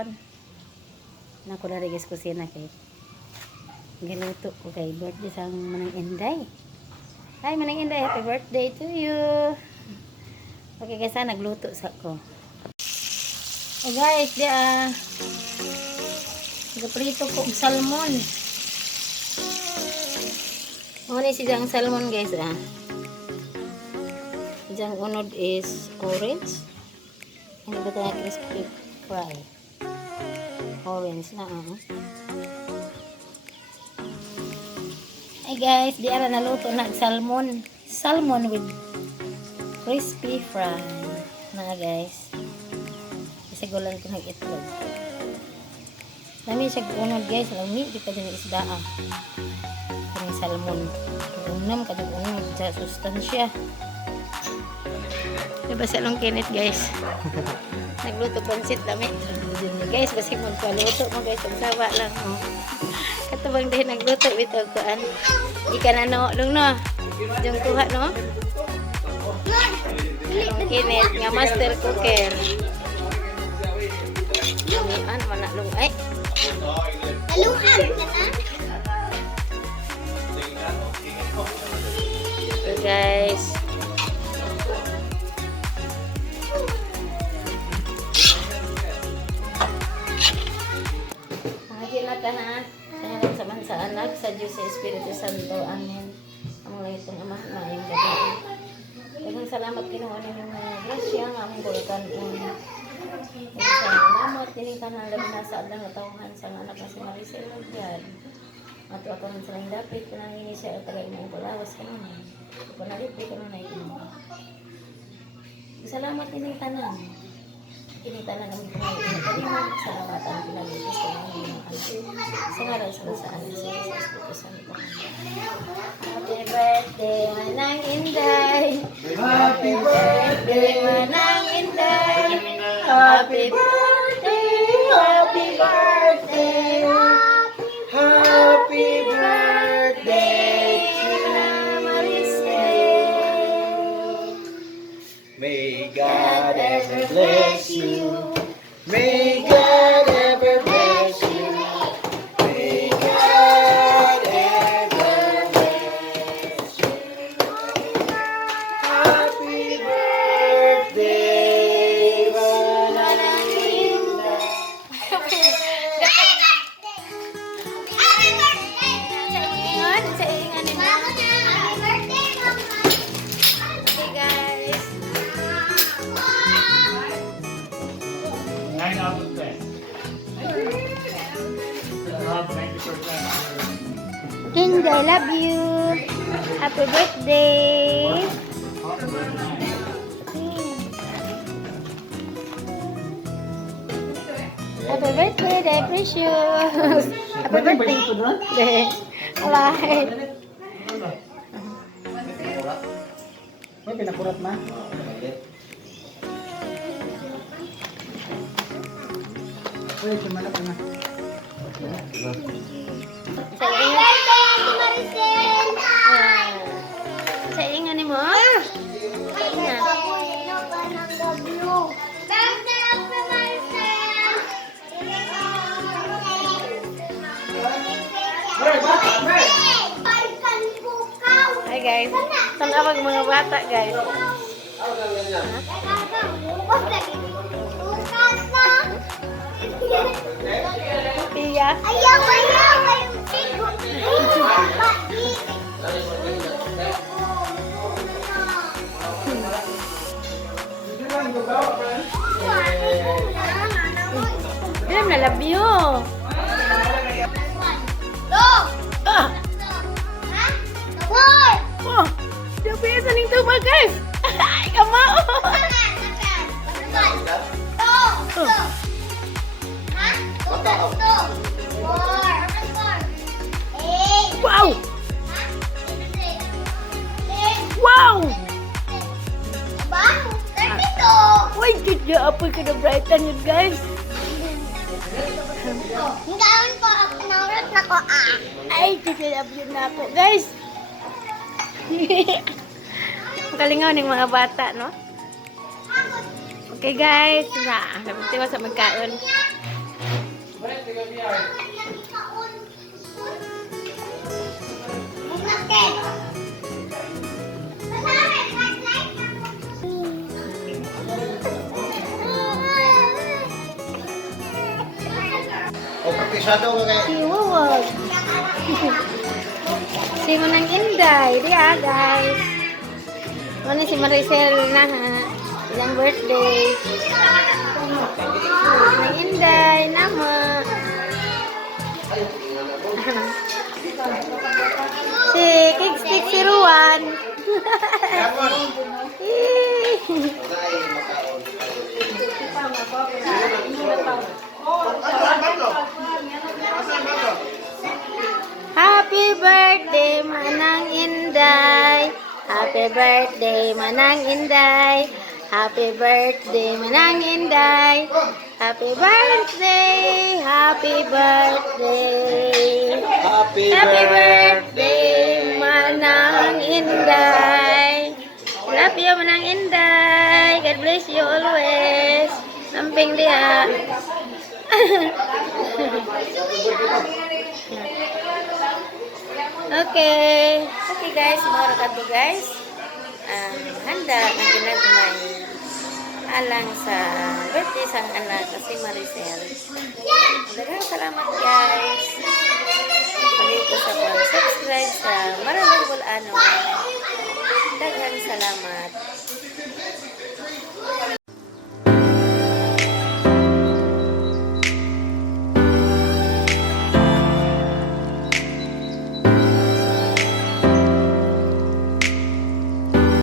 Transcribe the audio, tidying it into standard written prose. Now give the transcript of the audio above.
karon. Nako na rin kusina kay. Galuto ko kay birthday sang Manang Inday. Hi Manang Inday, happy birthday to you. Okay guys, nagluto sa ko. Oh guys, nagaprito ko og salmon. Ano si jang salmon guys Jang unod is orange. Ano ba tayo crispy fry? Orange na Hey guys, di ara naluto na salmon. Salmon with crispy fry. Na guys. Isigulan ko ng itlog. Nami siya unod guys, lami kita din isda Kani salmon. Unam kadug unod sa sustansya. Diba sa long kinit guys. Nagluto pansit lami. Guys, basi magpaluto mo guys, ang sawa lang katubang dahil nagluto bitaw kuan. Ikan lung no. Jung kuha no. Long kinit nga master cooker. Lamian mana lung ay. Aluhan So guys. Tanan sa ngalan sa man sa anak sa Diyos sa Espiritu Santo. Amen. Ang mga itong ama maayong gabi. Daghang salamat Ginoo ninyong mga grasya nga among bulutan. Salamat kining tanan labi na sa adlang natawhan sa anak na si Maricel Magdad. Ato ako man sa lang dapit kanang siya at tagay mo palawas kanunay. Kunalipay kanunay Ginoo. Salamat kining tanan. Kinita na namin kumain. Kalimang salamatan pinag-itis ko ng mga anak. Sa ngalan sa masaan sa Espiritu Santo. Happy birthday, Manang Inday! Happy birthday, Manang Inday! Happy birthday! Happy birthday! Happy birthday to Maricel! May God ever bless you. May God ever bless you. May God ever bless you. Happy birthday, Manang Inday. Sa ingan ni Mama. Okay guys. 9 out of 10. 90%. Inday, love you. Happy birthday. Happy birthday, Day Precious. Happy birthday. Day. Alay. May pinakurat ma? Uy, sumanap na. Sa ingan ni mo? Ingan. Hi guys. Tanawag mga bata guys. Pia. Ayaw! Alam na love you. Ah. Oh, dapat sa ning tuba guys. Ay, kamao. Wow. Wow. Why did you apa kena brighten yun guys? Ay, tidak na ako guys. Kalingaw ng mga bata, no? Okay guys, na, nabunti mo sa magkaon. O, praktisado ka kay... Iwawag. Si Manang Inday. Dia guys. Ano si Maricel na ha. Ilang birthday. Manang Inday. Nama. Si Kickstick si Ruan. Happy birthday, Manang Inday. Happy birthday, Manang Inday. Happy birthday, Manang Inday. Happy birthday, happy birthday. Happy birthday, Manang Inday. Love you, Manang Inday. God bless you always. Samping dia. Okay. Okay guys, mga rakato guys. Handa na ginagmay alang sa birthday sang anak na si Maricel. Daghang salamat guys. Pagay ko sa pag-subscribe sa Maraming Bulano. Daghang salamat.